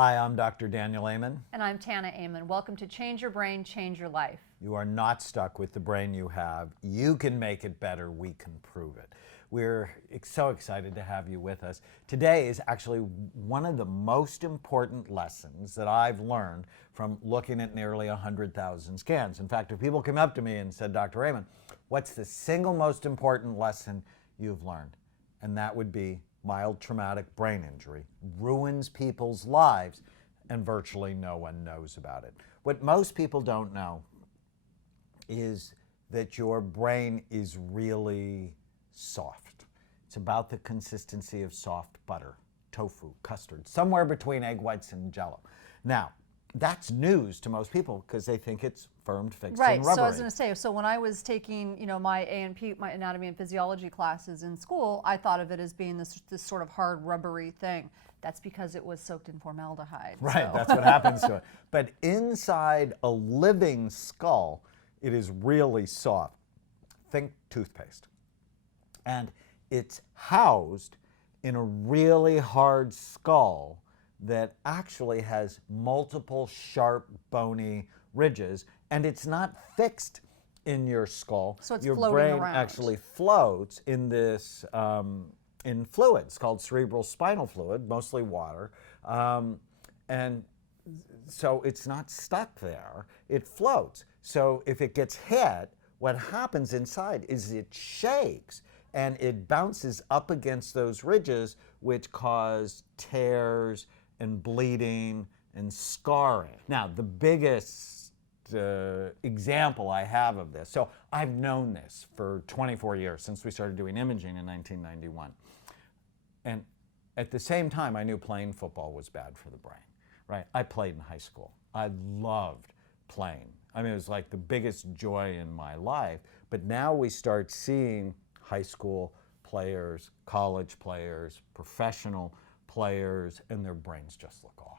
Hi, I'm Dr. Daniel Amen. And I'm Tana Amen. Welcome to Change Your Brain, Change Your Life. You are not stuck with the brain you have. You can make it better. We can prove it. We're so excited to have you with us. Today is actually one of the most important lessons that I've learned from looking at nearly 100,000 scans. In fact, if people came up to me and said, Dr. Amen, what's the single most important lesson you've learned? And that would be mild traumatic brain injury ruins people's lives and virtually no one knows about it. What most people don't know is that your brain is really soft. It's about the consistency of soft butter, tofu, custard, somewhere between egg whites and Jell-O. Now, that's news to most people because they think it's firm, fixed, and rubbery. So I was going to say, so when I was taking, my A&P, my anatomy and physiology classes in school, I thought of it as being this sort of hard, rubbery thing. That's because it was soaked in formaldehyde. Right, so. That's what happens to it. But inside a living skull, it is really soft. Think toothpaste. And it's housed in a really hard skull that actually has multiple sharp, bony ridges, and it's not fixed in your skull. So it's your floating brain around. actually floats in this in fluids called cerebral spinal fluid, mostly water, and so it's not stuck there. It floats. So if it gets hit, what happens inside is it shakes and it bounces up against those ridges, which cause tears and bleeding and scarring. Now, the biggest example I have of this, so I've known this for 24 years since we started doing imaging in 1991. And at the same time, I knew playing football was bad for the brain, right? I played in high school. I loved playing. I mean, it was like the biggest joy in my life. But now we start seeing high school players, college players, professional players, and their brains just look awful.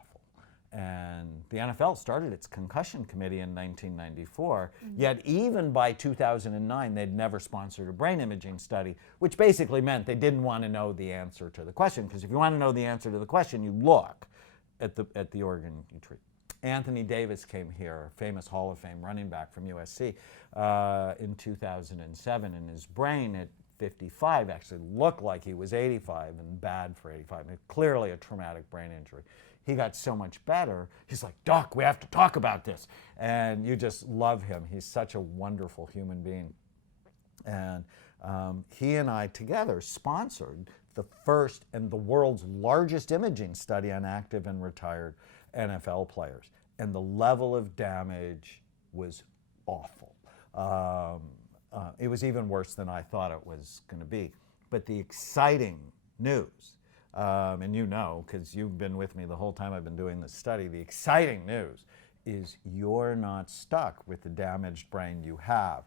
And the NFL started its concussion committee in 1994, yet even by 2009, they'd never sponsored a brain imaging study, which basically meant they didn't want to know the answer to the question, because if you want to know the answer to the question, you look at the organ you treat. Anthony Davis came here, a famous Hall of Fame running back from USC, in 2007, and his brain at 55 actually looked like he was 85 and bad for 85. Clearly a traumatic brain injury. He got so much better. He's like, Doc, we have to talk about this. And you just love him. He's such a wonderful human being. And he and I together sponsored the first and the world's largest imaging study on active and retired NFL players. And the level of damage was awful. It was even worse than I thought it was going to be. But the exciting news, and you know, because you've been with me the whole time I've been doing this study, the exciting news is you're not stuck with the damaged brain you have.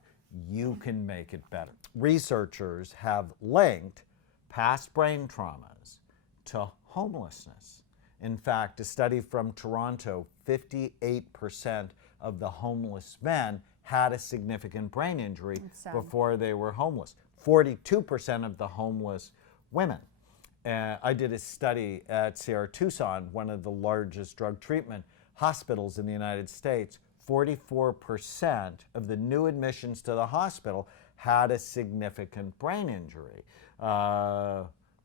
You can make it better. Researchers have linked past brain traumas to homelessness. In fact, a study from Toronto, 58% of the homeless men had a significant brain injury before they were homeless. 42% of the homeless women. I did a study at Sierra Tucson, one of the largest drug treatment hospitals in the United States. 44% of the new admissions to the hospital had a significant brain injury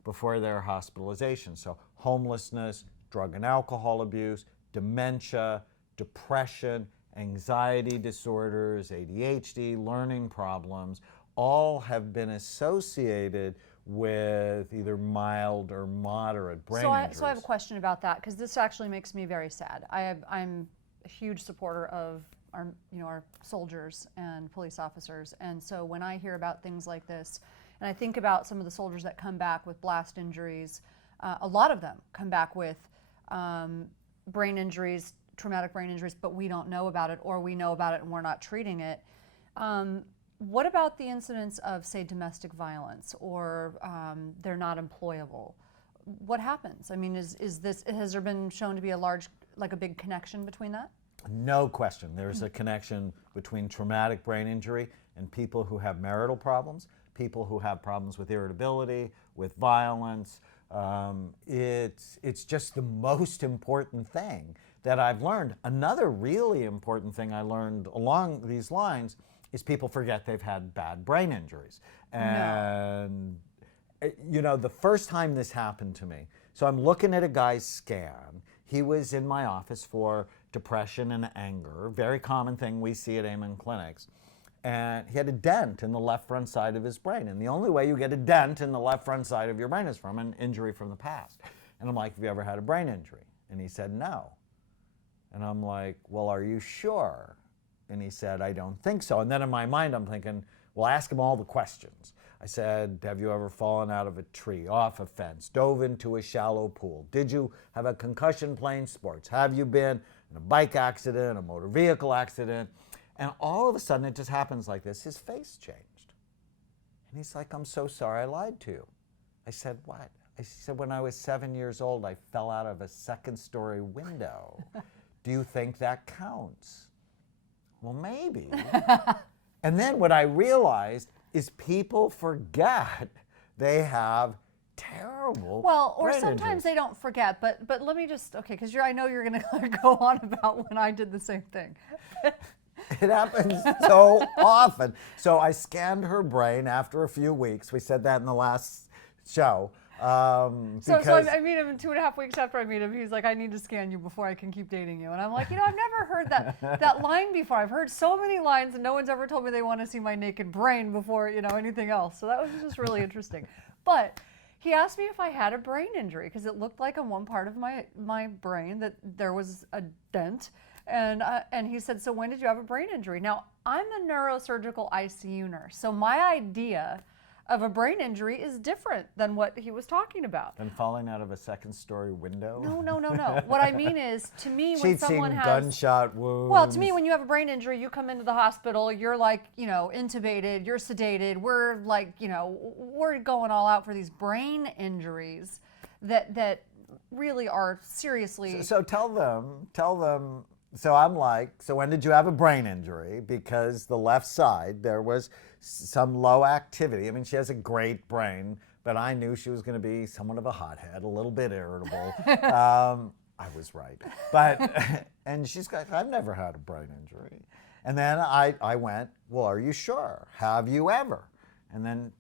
before their hospitalization. So homelessness, drug and alcohol abuse, dementia, depression, anxiety disorders, ADHD, learning problems, all have been associated with either mild or moderate brain injuries. So I have a question about that, because this actually makes me very sad. I'm a huge supporter of our soldiers and police officers, and so when I hear about things like this, and I think about some of the soldiers that come back with blast injuries, a lot of them come back with brain injuries, traumatic brain injuries, but we don't know about it, or we know about it and we're not treating it. What about the incidence of, say, domestic violence, or they're not employable? What happens? I mean, has there been shown to be a big connection between that? No question. There's a connection between traumatic brain injury and people who have marital problems, people who have problems with irritability, with violence, It's just the most important thing that I've learned. Another really important thing I learned along these lines is people forget they've had bad brain injuries. And you know, the first time this happened to me, so I'm looking at a guy's scan. He was in my office for depression and anger, very common thing we see at Amen Clinics. And he had a dent in the left front side of his brain. And the only way you get a dent in the left front side of your brain is from an injury from the past. And I'm like, have you ever had a brain injury? And he said, no. And I'm like, well, are you sure? And he said, I don't think so. And then in my mind, I'm thinking, well, ask him all the questions. I said, have you ever fallen out of a tree, off a fence, dove into a shallow pool? Did you have a concussion playing sports? Have you been in a bike accident, a motor vehicle accident? And all of a sudden, it just happens like this. His face changed. And he's like, I'm so sorry I lied to you. I said, what? I said, when I was 7 years old, I fell out of a second-story window. Do you think that counts? Well, maybe. And then what I realized is people forget they have terrible or brain sometimes injuries. they don't forget, but let me just, okay, because I know you're going to go on about when I did the same thing. It happens so often. So I scanned her brain after a few weeks. We said that in the last show. So I meet him 2.5 weeks after I meet him. He's like, I need to scan you before I can keep dating you. And I'm like, I've never heard that line before. I've heard so many lines, and no one's ever told me they want to see my naked brain before, anything else. So that was just really interesting. But he asked me if I had a brain injury, because it looked like on one part of my brain that there was a dent. And he said, so when did you have a brain injury? Now, I'm a neurosurgical ICU nurse, so my idea of a brain injury is different than what he was talking about. And falling out of a second-story window? No. What I mean is, to me, when She'd someone seen has gunshot wounds. Well, to me, when you have a brain injury, you come into the hospital, you're like, intubated, you're sedated. We're like, we're going all out for these brain injuries that really are seriously. So tell them. So I'm like, so when did you have a brain injury? Because the left side, there was some low activity. I mean, she has a great brain, but I knew she was going to be somewhat of a hothead, a little bit irritable. I was right. And she's like, I've never had a brain injury. And then I went, well, are you sure? Have you ever? And then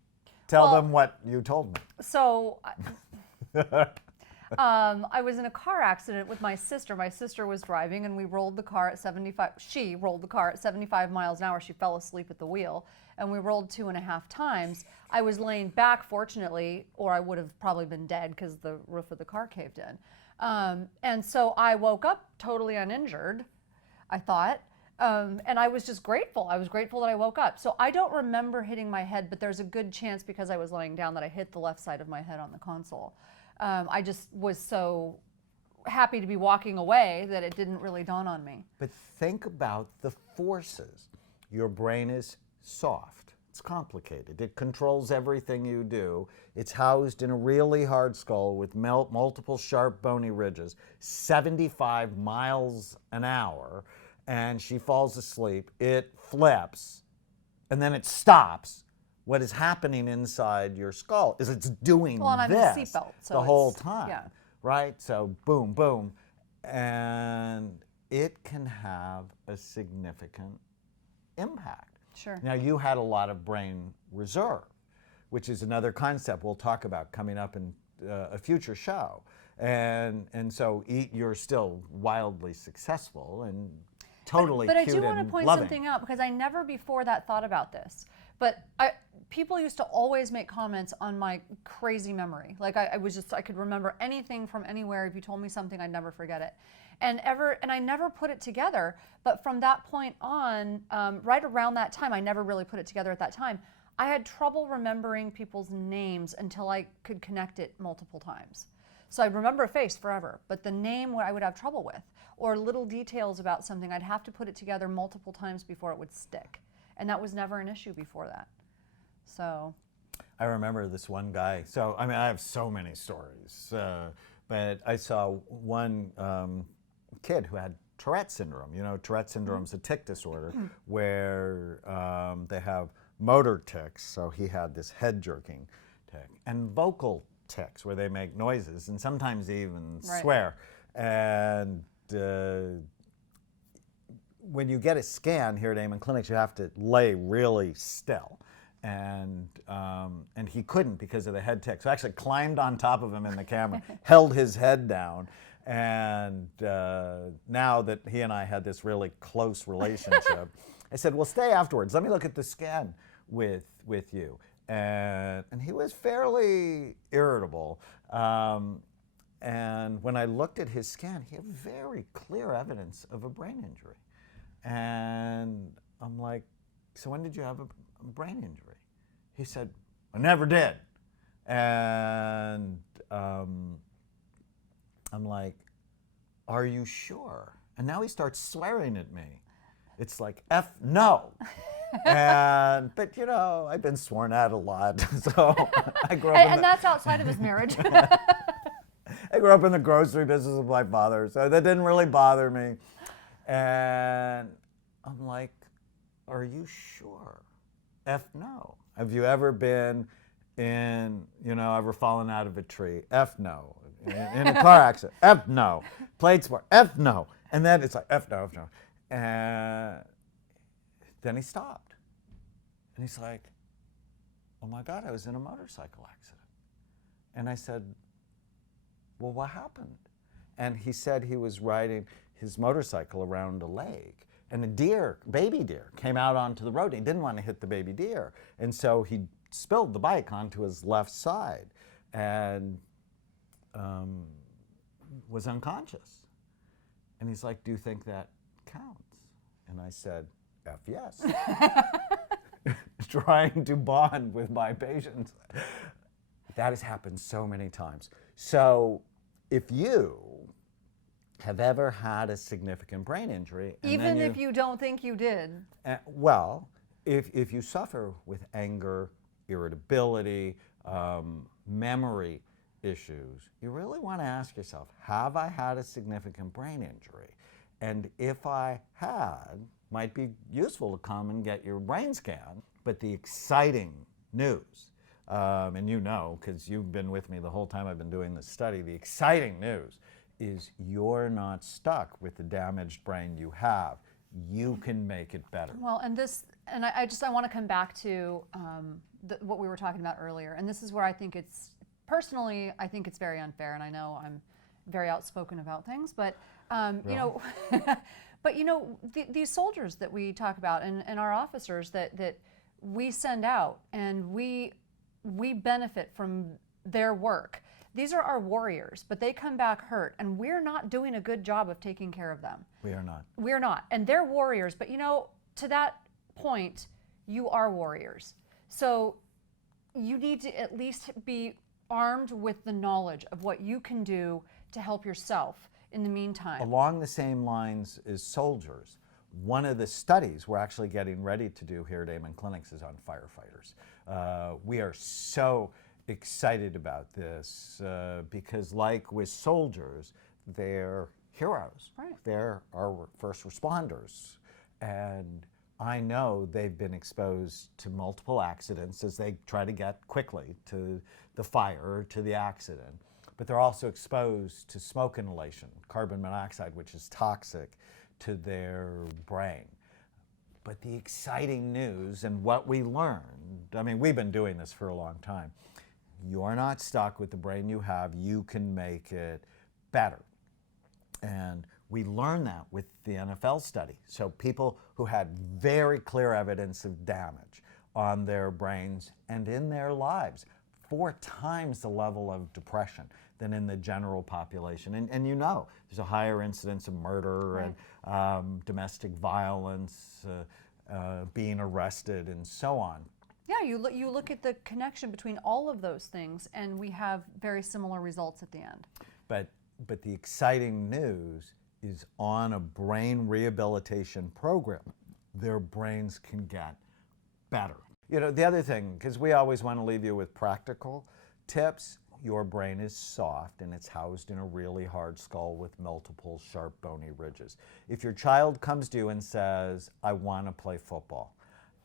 tell them what you told me. So I was in a car accident with my sister. My sister was driving, and we rolled the car at 75. She rolled the car at 75 miles an hour. She fell asleep at the wheel, and we rolled 2.5 times. I was laying back, fortunately, or I would have probably been dead because the roof of the car caved in. And so I woke up totally uninjured, I thought. And I was just grateful. I was grateful that I woke up. So I don't remember hitting my head, but there's a good chance, because I was laying down, that I hit the left side of my head on the console. I just was so happy to be walking away that it didn't really dawn on me. But think about the forces. Your brain is soft. It's complicated. It controls everything you do. It's housed in a really hard skull with multiple sharp bony ridges, 75 miles an hour, and she falls asleep. It flips, and then it stops. What is happening inside your skull is it's doing Well, and I'm in a seatbelt, so the whole it's- time, yeah. right? So boom, boom, and it can have a significant impact. Sure. Now, you had a lot of brain reserve, which is another concept we'll talk about coming up in a future show. And so you're still wildly successful and totally But I cute do want to and point loving. something out, because I never before that thought about this. But people used to always make comments on my crazy memory. Like I could remember anything from anywhere. If you told me something, I'd never forget it. And I never put it together. But from that point on, right around that time, I never really put it together at that time. I had trouble remembering people's names until I could connect it multiple times. So I'd remember a face forever, but the name I would have trouble with, or little details about something, I'd have to put it together multiple times before it would stick. And that was never an issue before that. So I remember this one guy. So, I mean, I have so many stories, but I saw one kid who had Tourette syndrome. You know, Tourette syndrome is a tic disorder where they have motor tics. So he had this head jerking tic and vocal tics where they make noises and sometimes even Right. swear. And when you get a scan here at Amen Clinics, you have to lay really still. And he couldn't because of the head tick. So I actually climbed on top of him in the camera, held his head down. And now that he and I had this really close relationship, I said, well, stay afterwards. Let me look at the scan with you. And he was fairly irritable. And when I looked at his scan, he had very clear evidence of a brain injury. And I'm like, so when did you have a brain injury? He said, I never did. And I'm like, are you sure? And now he starts swearing at me. It's like, F no. But you know, I've been sworn at a lot. So I grew up And that's outside of his marriage. I grew up in the grocery business with my father, so that didn't really bother me. And I'm like, are you sure? F no. Have you ever been ever fallen out of a tree? F no. In a car accident? F no. Played sport? F no. And then it's like, F no, F no. And then he stopped. And he's like, oh my God, I was in a motorcycle accident. And I said, well, what happened? And he said he was riding his motorcycle around a lake, and a deer, baby deer, came out onto the road. He didn't want to hit the baby deer. And so he spilled the bike onto his left side and was unconscious. And he's like, do you think that counts? And I said, F yes. Trying to bond with my patients. That has happened so many times. So if you have ever had a significant brain injury, and Even if you don't think you did. Well, if you suffer with anger, irritability, memory issues, you really want to ask yourself, have I had a significant brain injury? And if I had, might be useful to come and get your brain scan. But the exciting news, and you know, because you've been with me the whole time I've been doing this study, the exciting news is you're not stuck with the damaged brain you have. You can make it better. Well, and I want to come back to what we were talking about earlier. And this is where I think personally, I think it's very unfair. And I know I'm very outspoken about things, but these soldiers that we talk about and our officers that we send out and we benefit from their work. These are our warriors, but they come back hurt, and we're not doing a good job of taking care of them. We are not. We're not. And they're warriors, but to that point, you are warriors. So you need to at least be armed with the knowledge of what you can do to help yourself in the meantime. Along the same lines as soldiers, one of the studies we're actually getting ready to do here at Amen Clinics is on firefighters. We are so excited about this because, like with soldiers, they're heroes. Right. They're our first responders. And I know they've been exposed to multiple accidents as they try to get quickly to the fire or to the accident. But they're also exposed to smoke inhalation, carbon monoxide, which is toxic to their brain. But the exciting news and what we learned, I mean, we've been doing this for a long time. You're not stuck with the brain you have. You can make it better. And we learned that with the NFL study. So people who had very clear evidence of damage on their brains and in their lives, 4 times the level of depression than in the general population. And there's a higher incidence of murder, right, and domestic violence, being arrested, and so on. Yeah, you look at the connection between all of those things, and we have very similar results at the end. But the exciting news is on a brain rehabilitation program, their brains can get better. The other thing, because we always want to leave you with practical tips, your brain is soft and it's housed in a really hard skull with multiple sharp bony ridges. If your child comes to you and says, I want to play football,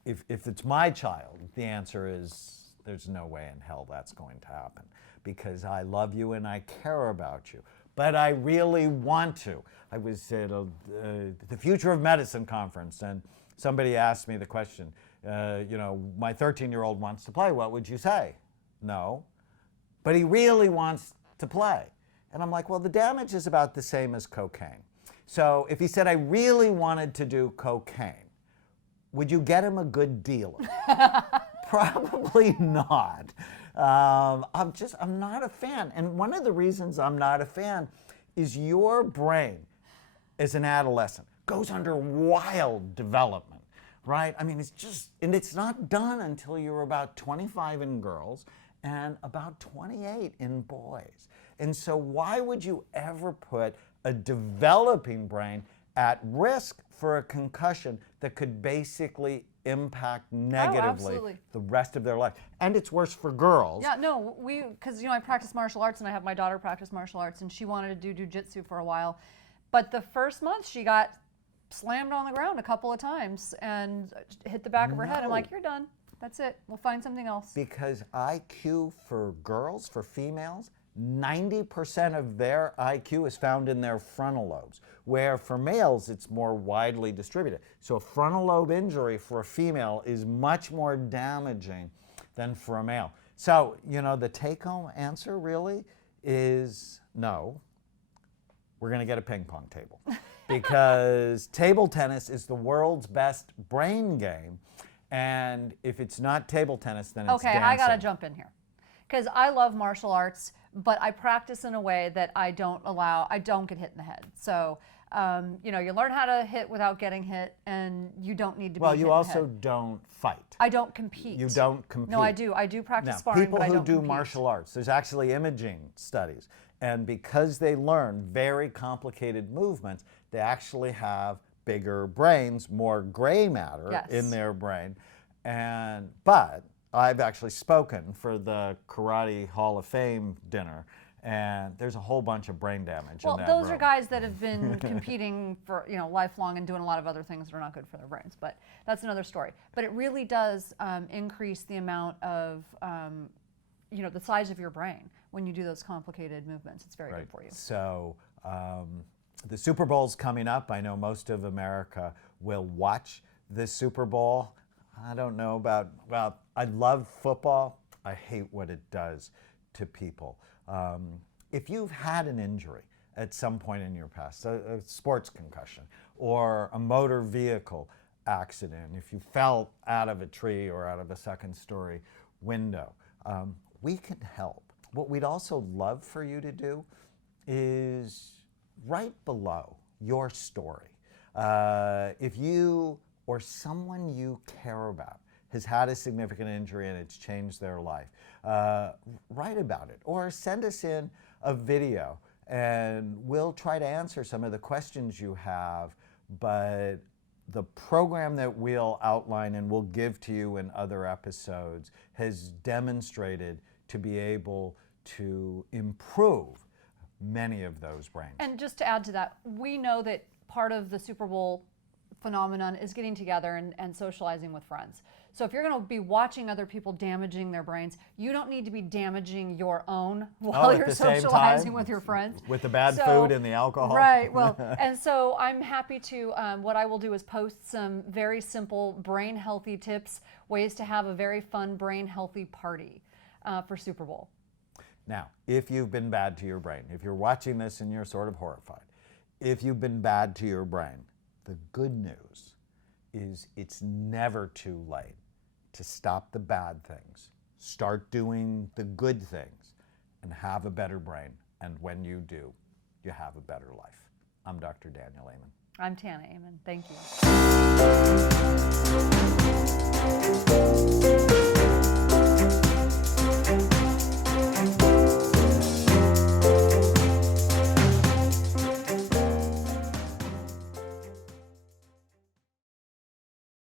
if it's my child, the answer is there's no way in hell that's going to happen. because I love you and I care about you. But I really want to. I was at the Future of Medicine conference, and somebody asked me the question, my 13-year-old wants to play. What would you say? No. But he really wants to play. And I'm like, well, the damage is about the same as cocaine. So if he said, I really wanted to do cocaine, would you get him a good deal? Probably not. I'm not a fan. And one of the reasons I'm not a fan is your brain as an adolescent goes under wild development, right? I mean, it's not done until you're about 25 in girls and about 28 in boys. And so why would you ever put a developing brain at risk for a concussion that could basically impact negatively the rest of their life? And it's worse for girls. Yeah, no, because I practice martial arts and I have my daughter practice martial arts, and she wanted to do jujitsu for a while. But the first month she got slammed on the ground a couple of times and hit the back of her head. I'm like, you're done. That's it. We'll find something else. Because IQ for girls, for females, 90% of their IQ is found in their frontal lobes, where for males it's more widely distributed. So a frontal lobe injury for a female is much more damaging than for a male. So, the take-home answer really is no. We're going to get a ping pong table because table tennis is the world's best brain game. And if it's not table tennis, then it's dancing. I got to jump in here because I love martial arts, but I practice in a way that I don't get hit in the head. So, you learn how to hit without getting hit, and you don't need to be hit in the head. Well, you also don't fight. I don't compete. You don't compete. No, I do. I do practice sparring, but I don't compete. People who do martial arts, there's actually imaging studies. And because they learn very complicated movements, they actually have bigger brains, more gray matter in their brain. But I've actually spoken for the Karate Hall of Fame dinner, and there's a whole bunch of brain damage in that those room. are guys that have been competing for lifelong and doing a lot of other things that are not good for their brains, but that's another story. But it really does increase the amount of the size of your brain when you do those complicated movements. It's very good for you. So the Super Bowl's coming up. I know most of America will watch the Super Bowl. I don't know I love football. I hate what it does to people. If you've had an injury at some point in your past, a sports concussion or a motor vehicle accident, if you fell out of a tree or out of a second-story window, we can help. What we'd also love for you to do is right below your story. If you or someone you care about has had a significant injury and it's changed their life, write about it or send us in a video and we'll try to answer some of the questions you have. But the program that we'll outline and we'll give to you in other episodes has demonstrated to be able to improve many of those brains. And just to add to that, we know that part of the Super Bowl phenomenon is getting together and socializing with friends. So if you're going to be watching other people damaging their brains, you don't need to be damaging your own while you're socializing with your friends. With the bad food and the alcohol. Right. Well, and so I'm happy to, what I will do is post some very simple brain healthy tips, ways to have a very fun brain healthy party for Super Bowl. Now, if you've been bad to your brain, if you're watching this and you're sort of horrified, if you've been bad to your brain, the good news is it's never too late to stop the bad things, start doing the good things, and have a better brain. And when you do, you have a better life. I'm Dr. Daniel Amen. I'm Tana Amen. Thank you.